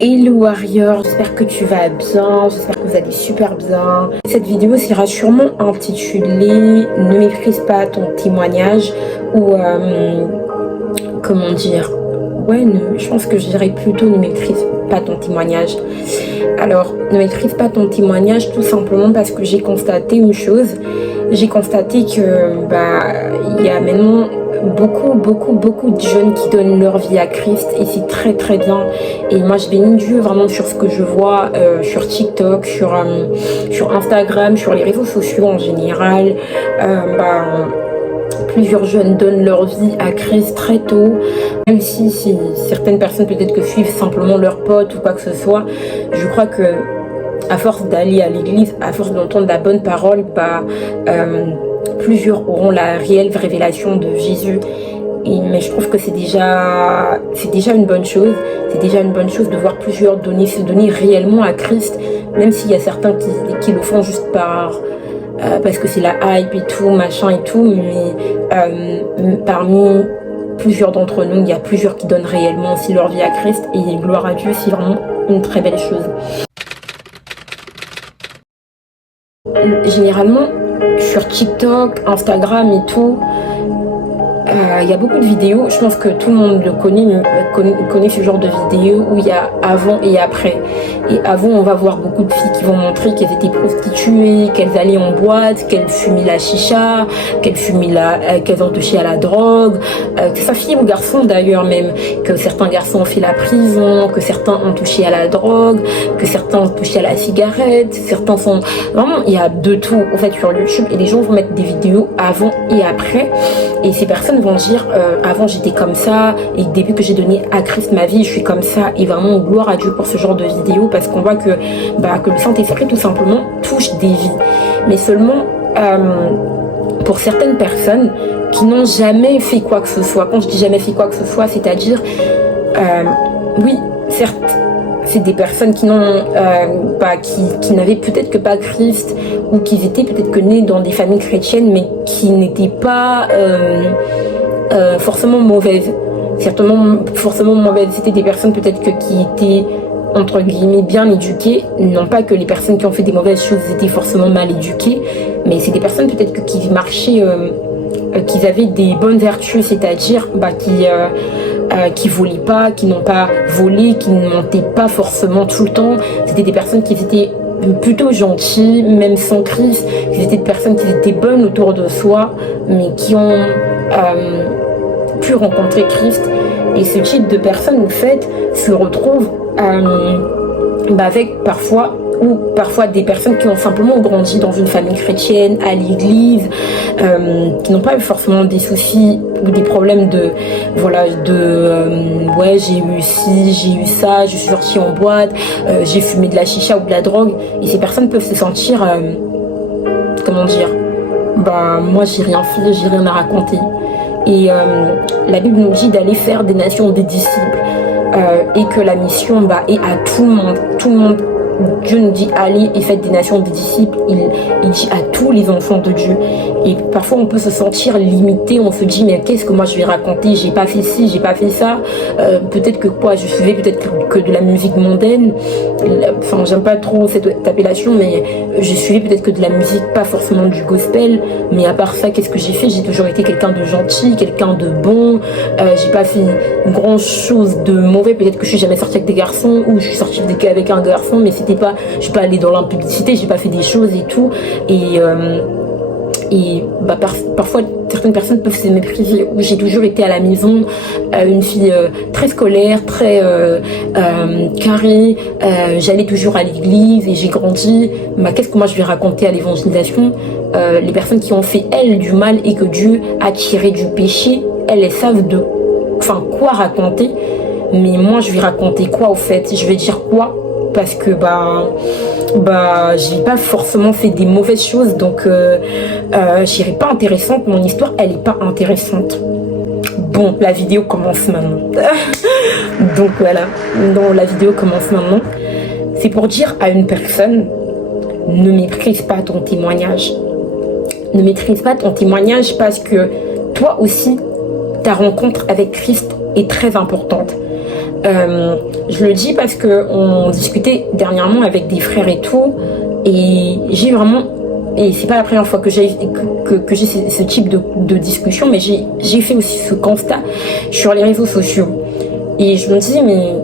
Hello Warrior, j'espère que tu vas bien, j'espère que vous allez super bien. Cette vidéo sera sûrement intitulée Ne méprise pas ton témoignage ou comment dire, je pense que je dirais plutôt ne méprise pas ton témoignage. Alors, ne méprise pas ton témoignage tout simplement parce que j'ai constaté une chose. J'ai constaté que il y a maintenant beaucoup de jeunes qui donnent leur vie à Christ et c'est très très bien. Et moi je bénis Dieu vraiment sur ce que je vois sur TikTok, sur Instagram, sur les réseaux sociaux en général. Plusieurs jeunes donnent leur vie à Christ très tôt, même si certaines personnes peut-être que suivent simplement leurs potes ou quoi que ce soit. Je crois que à force d'aller à l'église, à force d'entendre la bonne parole, plusieurs auront la réelle révélation de Jésus. Mais je trouve que c'est déjà une bonne chose. C'est déjà une bonne chose de voir plusieurs se donner réellement à Christ, même s'il y a certains qui le font juste parce que c'est la hype et tout, machin et tout. Mais parmi plusieurs d'entre nous, il y a plusieurs qui donnent réellement aussi leur vie à Christ. Et gloire à Dieu, c'est vraiment une très belle chose. Généralement, sur TikTok, Instagram et tout, il y a beaucoup de vidéos, je pense que tout le monde connaît ce genre de vidéos où il y a avant et après. Et avant, on va voir beaucoup de filles qui vont montrer qu'elles étaient prostituées, qu'elles allaient en boîte, qu'elles fumaient la chicha, qu'elles ont touché à la drogue, que ça fille ou garçon d'ailleurs même, que certains garçons ont fait la prison, que certains ont touché à la drogue, que certains ont touché à la cigarette, certains sont... Vraiment, il y a de tout en fait sur YouTube et les gens vont mettre des vidéos avant et après. Et ces personnes vont dire avant j'étais comme ça et début que j'ai donné à Christ ma vie je suis comme ça, et vraiment gloire à Dieu pour ce genre de vidéos parce qu'on voit que le Saint-Esprit tout simplement touche des vies, mais seulement pour certaines personnes qui n'ont jamais fait quoi que ce soit. Quand je dis jamais fait quoi que ce soit, c'est-à-dire oui certes c'est des personnes qui n'ont qui n'avaient peut-être que pas Christ ou qui étaient peut-être que nés dans des familles chrétiennes mais qui n'étaient pas forcément mauvaises. Certainement forcément mauvaises. C'était des personnes peut-être qui étaient entre guillemets bien éduquées. Non pas que les personnes qui ont fait des mauvaises choses étaient forcément mal éduquées, mais c'est des personnes peut-être qui marchaient, qui avaient des bonnes vertus, c'est-à-dire qui volaient pas, qui n'ont pas volé, qui ne mentaient pas forcément tout le temps. C'était des personnes qui étaient plutôt gentilles, même sans Christ. C'était des personnes qui étaient bonnes autour de soi, mais qui ont pu rencontrer Christ. Et ce type de personnes, en fait, se retrouvent avec parfois des personnes qui ont simplement grandi dans une famille chrétienne, à l'église, qui n'ont pas eu forcément des soucis ou des problèmes j'ai eu ci, j'ai eu ça, je suis sortie en boîte, j'ai fumé de la chicha ou de la drogue. Et ces personnes peuvent se sentir moi j'ai rien fait, j'ai rien à raconter. Et la Bible nous dit d'aller faire des nations des disciples, et que la mission est à tout le monde. Dieu nous dit allez et faites des nations des disciples. Il dit à tous les enfants de Dieu. Et parfois on peut se sentir limité, on se dit mais qu'est-ce que moi je vais raconter, j'ai pas fait ci, j'ai pas fait ça, peut-être que je suivais peut-être que de la musique mondaine, enfin j'aime pas trop cette appellation, mais je suivais peut-être que de la musique, pas forcément du gospel, mais à part ça qu'est-ce que j'ai fait? J'ai toujours été quelqu'un de gentil, quelqu'un de bon, j'ai pas fait grand chose de mauvais, peut-être que je suis jamais sortie avec des garçons ou je suis sortie avec un garçon, mais je suis pas allée dans l'impudicité, j'ai pas fait des choses et tout. Parfois certaines personnes peuvent se mépriser. J'ai toujours été à la maison une fille très scolaire, très carrée, j'allais toujours à l'église et j'ai grandi. Qu'est-ce que moi je vais raconter à l'évangélisation? Les personnes qui ont fait elles du mal et que Dieu a tiré du péché, elles savent quoi raconter. Mais moi je vais raconter quoi au fait? Je vais dire quoi? Parce que j'ai pas forcément fait des mauvaises choses, donc j'irai pas intéressante, mon histoire elle est pas intéressante. Bon, la vidéo commence maintenant. Donc voilà, la vidéo commence maintenant. C'est pour dire à une personne, ne méprise pas ton témoignage. Ne méprise pas ton témoignage parce que toi aussi ta rencontre avec Christ est très importante. Je le dis parce que on discutait dernièrement avec des frères et tout, et j'ai vraiment, et c'est pas la première fois que j'ai ce type de discussion, mais j'ai fait aussi ce constat sur les réseaux sociaux. Et je me dis, mais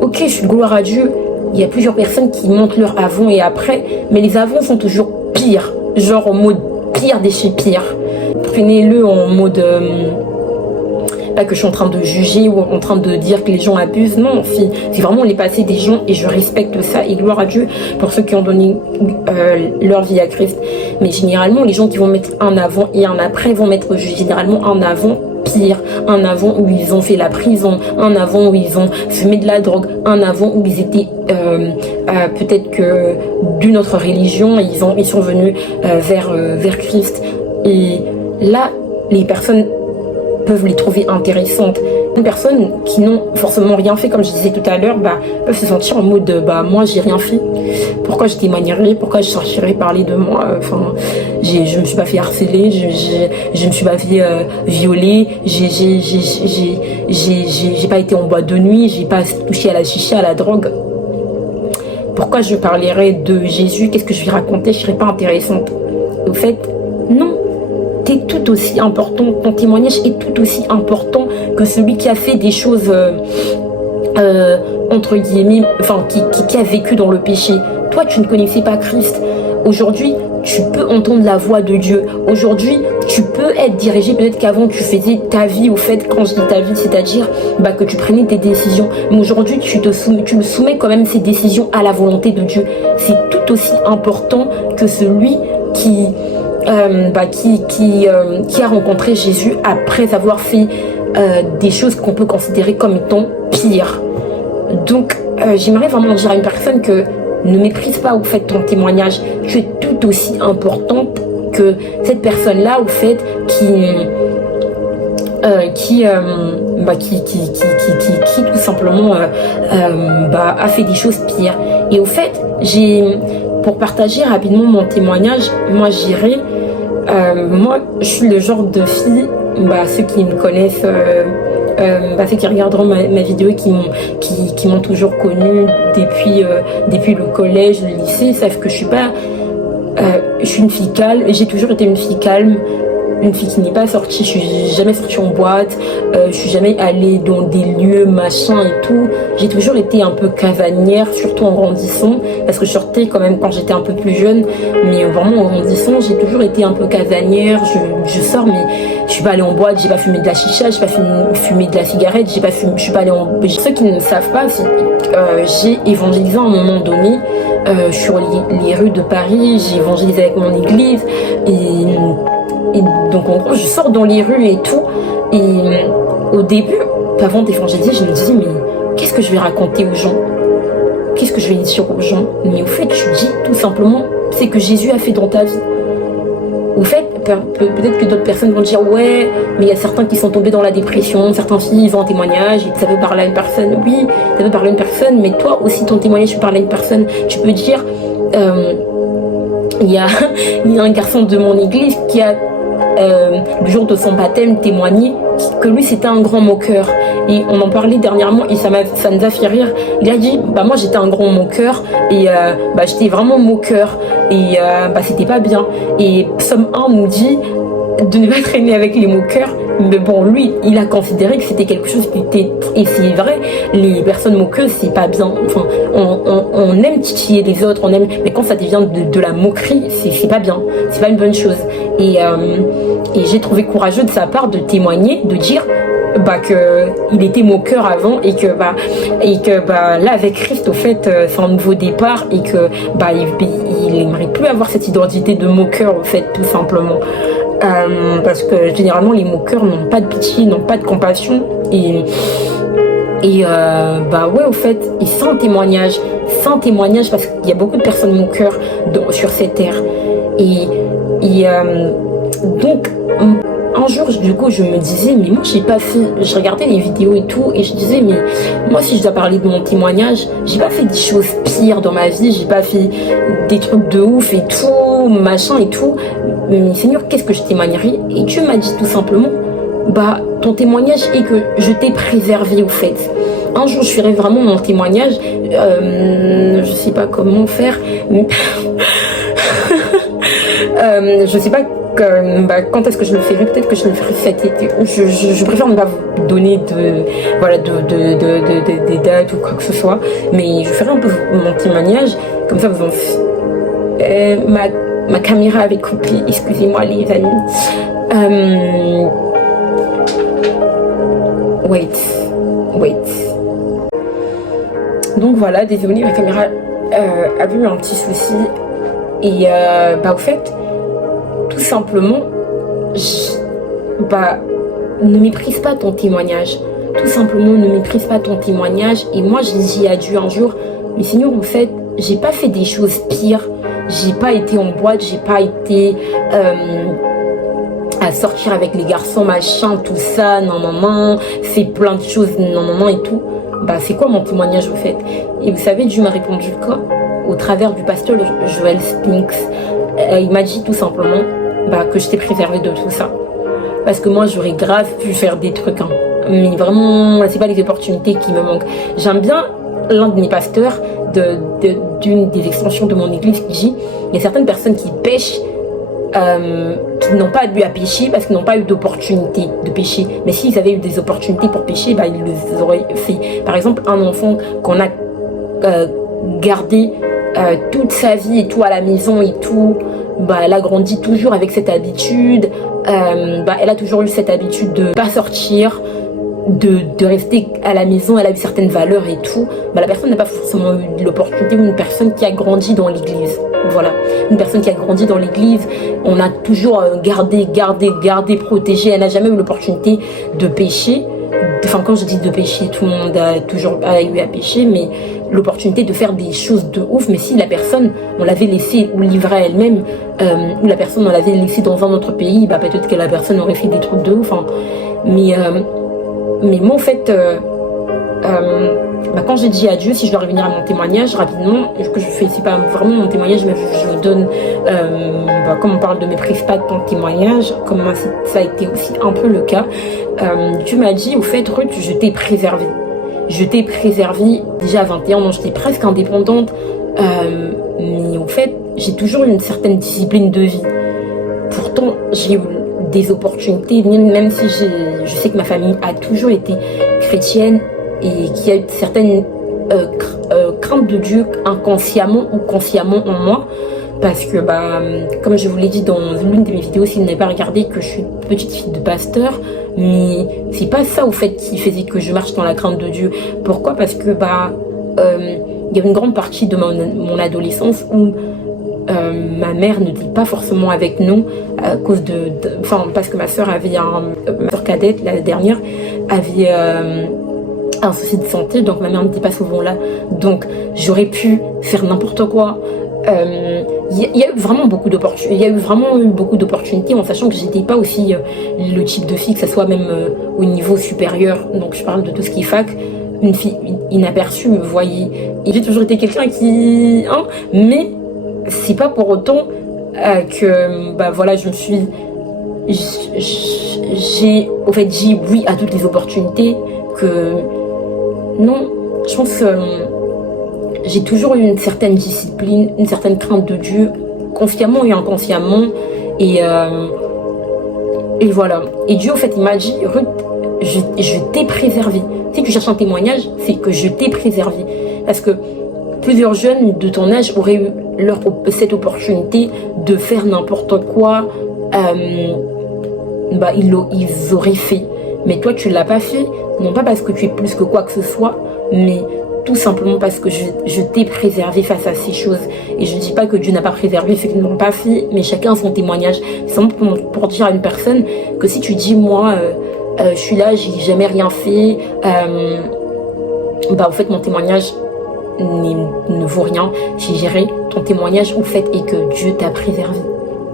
ok, je suis gloire à Dieu, il y a plusieurs personnes qui montrent leur avant et après, mais les avant sont toujours pires, genre en mode pire des chez pire. Prenez-le en mode... pas que je suis en train de juger ou en train de dire que les gens abusent, non, c'est vraiment les passés des gens et je respecte ça et gloire à Dieu pour ceux qui ont donné leur vie à Christ. Mais généralement, les gens qui vont mettre un avant et un après vont mettre généralement un avant pire, un avant où ils ont fait la prison, un avant où ils ont fumé de la drogue, un avant où ils étaient peut-être que d'une autre religion, ils sont venus vers Christ. Et là, les personnes peuvent les trouver intéressantes. Une personne qui n'ont forcément rien fait, comme je disais tout à l'heure, peuvent se sentir en mode moi j'ai rien fait. Pourquoi je témoignerai? Pourquoi je chercherai parler de moi? Enfin, je me suis pas fait harceler, je me suis pas fait violer, j'ai pas été en boîte de nuit, j'ai pas touché à la chicha, à la drogue. Pourquoi je parlerai de Jésus? Qu'est-ce que je vais raconter? Je serai pas intéressante. Au fait, non. T'es tout aussi important, ton témoignage est tout aussi important que celui qui a fait des choses entre guillemets, enfin qui a vécu dans le péché. Toi, tu ne connaissais pas Christ. Aujourd'hui, tu peux entendre la voix de Dieu. Aujourd'hui, tu peux être dirigé. Peut-être qu'avant, tu faisais ta vie, au fait, quand je dis ta vie, c'est-à-dire que tu prenais tes décisions. Mais aujourd'hui, tu me soumets quand même ces décisions à la volonté de Dieu. C'est tout aussi important que celui qui a rencontré Jésus après avoir fait des choses qu'on peut considérer comme étant pires. Donc, j'aimerais vraiment dire à une personne que ne méprise pas au fait ton témoignage. Tu es tout aussi importante que cette personne-là au fait qui tout simplement a fait des choses pires. Et au fait, pour partager rapidement mon témoignage, moi j'irai. Moi, je suis le genre de fille, ceux qui me connaissent, ceux qui regarderont ma vidéo et qui m'ont toujours connue depuis le collège, le lycée, savent que je suis une fille calme. J'ai toujours été une fille calme. Une fille qui n'est pas sortie, je suis jamais sortie en boîte, je suis jamais allée dans des lieux machin et tout. J'ai toujours été un peu casanière, surtout en grandissant, parce que je sortais quand même quand j'étais un peu plus jeune, mais vraiment en grandissant, j'ai toujours été un peu casanière. Je sors, mais je suis pas allée en boîte, j'ai pas fumé de la chicha, j'ai pas fumé de la cigarette, je suis pas allée en... Ceux qui ne savent pas, j'ai évangélisé à un moment donné sur les rues de Paris, j'ai évangélisé avec mon église et donc en gros je sors dans les rues et tout, et au début avant d'évangéliser je me disais mais qu'est-ce que je vais raconter aux gens, qu'est-ce que je vais dire aux gens, mais au fait je dis tout simplement c'est que Jésus a fait dans ta vie. Au fait peut-être que d'autres personnes vont dire ouais mais il y a certains qui sont tombés dans la dépression, certains filles ils ont un témoignage et ça peut parler à une personne. Oui, ça peut parler à une personne, mais toi aussi ton témoignage peut parler à une personne. Tu peux dire il y a un garçon de mon église qui a le jour de son baptême témoigné que lui c'était un grand moqueur, et on en parlait dernièrement et ça nous a fait rire. Il a dit moi j'étais un grand moqueur et j'étais vraiment moqueur et c'était pas bien, et Psaume 1 nous dit de ne pas traîner avec les moqueurs. Mais bon, lui, il a considéré que c'était quelque chose qui était... Et c'est vrai, les personnes moqueuses, c'est pas bien. Enfin, on aime titiller les autres, on aime... Mais quand ça devient de la moquerie, c'est pas bien. C'est pas une bonne chose. Et j'ai trouvé courageux de sa part de témoigner, de dire que il était moqueur avant et que là avec Christ au fait c'est un nouveau départ et que il aimerait plus avoir cette identité de moqueur au fait, tout simplement. Parce que généralement les moqueurs n'ont pas de pitié, n'ont pas de compassion, et ouais au fait, et sans témoignage parce qu'il y a beaucoup de personnes moqueurs sur cette terre, et donc un jour du coup je me disais mais moi j'ai pas fait, je regardais les vidéos et tout et je disais mais moi si je dois parler de mon témoignage, j'ai pas fait des choses pires dans ma vie, j'ai pas fait des trucs de ouf et tout machin et tout, mais Seigneur qu'est-ce que je témoignerai? Et Dieu m'a dit tout simplement ton témoignage est que je t'ai préservé au fait, un jour je ferai vraiment mon témoignage. Je sais pas comment faire. Je sais pas quand est-ce que je le ferai. Peut-être que je le ferai cet été. Je préfère ne pas vous donner des dates ou quoi que ce soit, mais je ferai un peu mon témoignage, comme ça vous en... ma caméra avait coupé, excusez-moi les amis. Wait. Donc voilà, désolé, ma caméra a eu un petit souci. Et au fait, tout simplement, ne méprise pas ton témoignage. Tout simplement, ne méprise pas ton témoignage. Et moi, j'ai dit à Dieu un jour, mais Seigneur, en fait, j'ai pas fait des choses pires. J'ai pas été en boîte, j'ai pas été à sortir avec les garçons, machin, tout ça, non, fait plein de choses, non, et tout. C'est quoi mon témoignage, au fait? Et vous savez, Dieu m'a répondu quoi? Au travers du pasteur Joel Spinks. Il m'a dit tout simplement que je t'ai préservé de tout ça. Parce que moi, j'aurais grave pu faire des trucs. Hein. Mais vraiment, c'est pas les opportunités qui me manquent. J'aime bien l'un de mes pasteurs d'une des extensions de mon église qui dit il y a certaines personnes qui pêchent qui n'ont pas eu à pécher parce qu'ils n'ont pas eu d'opportunité de pécher. Mais s'ils avaient eu des opportunités pour pécher, ils les auraient fait. Par exemple, un enfant qu'on a gardé toute sa vie et tout à la maison et tout, elle a grandi toujours avec cette habitude. Elle a toujours eu cette habitude de pas sortir, de rester à la maison. Elle a eu certaines valeurs et tout. La personne n'a pas forcément eu l'opportunité. Une personne qui a grandi dans l'église, voilà, une personne qui a grandi dans l'église, on a toujours gardé, protégé. Elle n'a jamais eu l'opportunité de pécher. Enfin, quand je dis de pécher, tout le monde a toujours eu à pécher, mais l'opportunité de faire des choses de ouf. Mais si la personne, on l'avait laissée ou livrée à elle-même, ou la personne, on l'avait laissée dans un autre pays, peut-être que la personne aurait fait des trucs de ouf. Hein. Mais moi, en fait, quand j'ai dit à Dieu, si je dois revenir à mon témoignage rapidement, que je fais, c'est pas vraiment mon témoignage, mais je vous donne, comme on parle de méprise pas de ton témoignage, comme moi, ça a été aussi un peu le cas. Dieu m'a dit, au fait, Ruth, je t'ai préservée. Je t'ai préservée déjà à 21 ans, j'étais presque indépendante, mais au fait, j'ai toujours eu une certaine discipline de vie. Pourtant, j'ai eu des opportunités, même si je sais que ma famille a toujours été chrétienne et qu'il y a eu certaines craintes de Dieu inconsciemment ou consciemment en moi, parce que comme je vous l'ai dit dans l'une de mes vidéos, si vous n'avez pas regardé, que je suis petite fille de pasteur, mais c'est pas ça au fait qui faisait que je marche dans la crainte de Dieu. Pourquoi? Parce que il y a une grande partie de mon adolescence où ma mère n'était pas forcément avec nous à cause parce que ma soeur avait ma soeur cadette, la dernière, avait un souci de santé, donc ma mère n'était pas souvent là, donc j'aurais pu faire n'importe quoi. Il y a eu vraiment beaucoup d'opportunités. Il y a eu vraiment beaucoup d'opportunités, en sachant que j'étais pas aussi le type de fille, que ça soit même au niveau supérieur. Donc je parle de tout ce qui est fac, une fille inaperçue, vous voyez. Et j'ai toujours été quelqu'un qui, mais c'est pas pour autant que voilà, je me suis, j'ai dit oui à toutes les opportunités. Que non, je pense que j'ai toujours eu une certaine discipline, une certaine crainte de Dieu, consciemment et inconsciemment, et voilà. Et Dieu, en fait, il m'a dit, Ruth, je t'ai préservé. Si tu cherches un témoignage, c'est que je t'ai préservé. Parce que plusieurs jeunes de ton âge auraient eu cette opportunité de faire n'importe quoi, ils auraient fait. Mais toi, tu l'as pas fait, non pas parce que tu es plus que quoi que ce soit, mais tout simplement parce que je t'ai préservé face à ces choses. Et je dis pas que Dieu n'a pas préservé ceux qui ne l'ont pas fait, mais chacun a son témoignage. C'est simplement pour dire à une personne que si tu dis, moi, je suis là, j'ai jamais rien fait, au fait, mon témoignage ne vaut rien. J'ai géré ton témoignage, au fait, et que Dieu t'a préservé.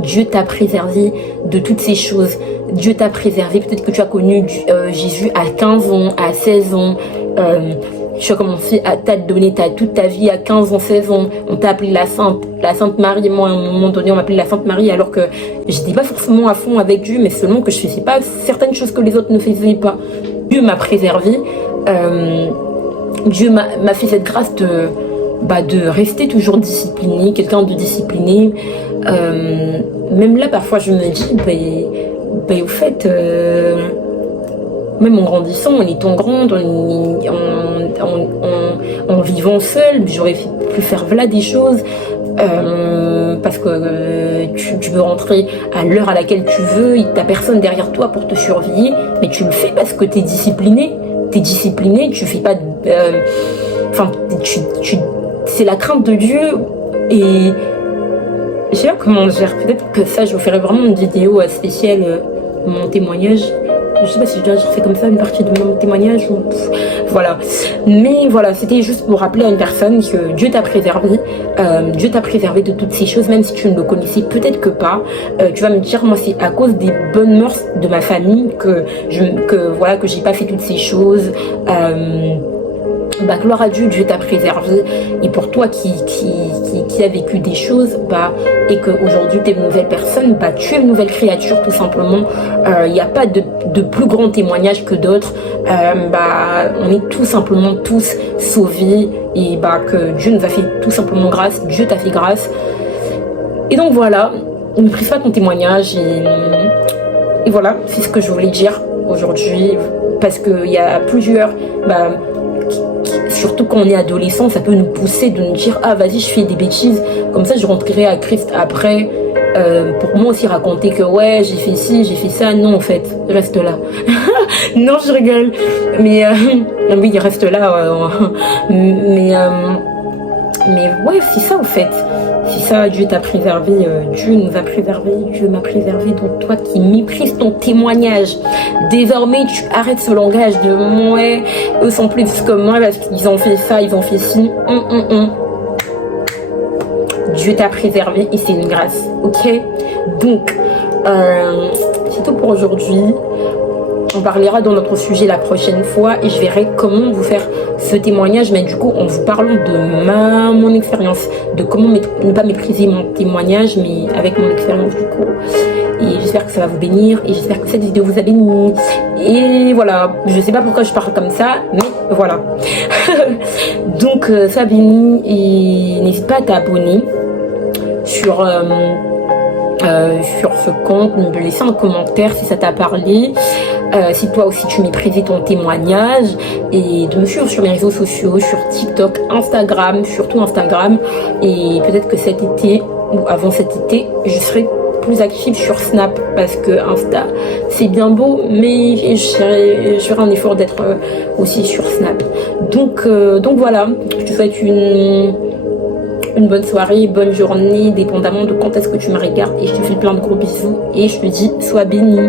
Dieu t'a préservé de toutes ces choses. Dieu t'a préservé. Peut-être que tu as connu Jésus à 15 ans, à 16 ans. Tu as commencé à donner toute ta vie à 15 ans, 16 ans. On t'a appelé la Sainte Marie. Moi, à un moment donné, on m'appelait la Sainte Marie, alors que j'étais pas forcément à fond avec Dieu, mais seulement que je faisais pas certaines choses que les autres ne faisaient pas. Dieu m'a préservé. Dieu m'a fait cette grâce de rester toujours discipliné, quelqu'un de discipliné. Même là, parfois, je me dis, au fait, même en grandissant, en étant grande, en vivant seule, j'aurais pu faire voilà des choses. Parce que tu veux rentrer à l'heure à laquelle tu veux, t'as personne derrière toi pour te surveiller, mais tu le fais parce que t'es discipliné. T'es discipliné, tu fais pas... Enfin, c'est la crainte de Dieu et... Je sais pas comment dire, peut-être que ça, je vous ferai vraiment une vidéo spéciale, mon témoignage. Je sais pas si je fais comme ça une partie de mon témoignage ou voilà. Mais voilà, c'était juste pour rappeler à une personne que Dieu t'a préservé. Dieu t'a préservé de toutes ces choses, même si tu ne le connaissais peut-être que pas. Tu vas me dire, moi c'est à cause des bonnes mœurs de ma famille que j'ai pas fait toutes ces choses. Gloire à Dieu, Dieu t'a préservé. Et pour toi qui a vécu des choses, et qu'aujourd'hui tu es une nouvelle personne, tu es une nouvelle créature tout simplement. Il n'y a pas de plus grand témoignage que d'autres. On est tout simplement tous sauvés et que Dieu nous a fait tout simplement grâce. Dieu t'a fait grâce. Et donc voilà, ne prise pas ton témoignage et voilà, c'est ce que je voulais dire aujourd'hui parce qu'il y a plusieurs... surtout quand on est adolescent, ça peut nous pousser de nous dire ah vas-y je fais des bêtises, comme ça je rentrerai à Christ après pour moi aussi raconter que ouais j'ai fait ci, j'ai fait ça. Non en fait, reste là. Non je rigole, mais oui il reste là, mais ouais c'est ça en fait. Si ça, Dieu t'a préservé, Dieu nous a préservé, Dieu m'a préservé. Donc toi qui méprises ton témoignage, désormais tu arrêtes ce langage de ouais, eux sont plus comme moi parce qu'ils ont fait ça, ils ont fait ci. Dieu t'a préservé et c'est une grâce, ok? Donc, c'est tout pour aujourd'hui. On parlera dans notre sujet la prochaine fois et je verrai comment vous faire ce témoignage, mais du coup en vous parlant de mon expérience, de comment ne pas mépriser mon témoignage, mais avec mon expérience du coup. Et j'espère que ça va vous bénir et j'espère que cette vidéo vous a béni. Et voilà, je sais pas pourquoi je parle comme ça, mais voilà. Donc ça bénit et n'hésite pas à t'abonner sur ce compte, me laisser un commentaire si ça t'a parlé, si toi aussi tu méprisais ton témoignage, et de me suivre sur mes réseaux sociaux, sur TikTok, Instagram, surtout Instagram, et peut-être que cet été ou avant cet été je serai plus active sur Snap parce que Insta c'est bien beau mais je ferai un effort d'être aussi sur Snap. Donc voilà, je te souhaite une bonne soirée, bonne journée, dépendamment de quand est-ce que tu me regardes, et je te fais plein de gros bisous et je te dis sois béni.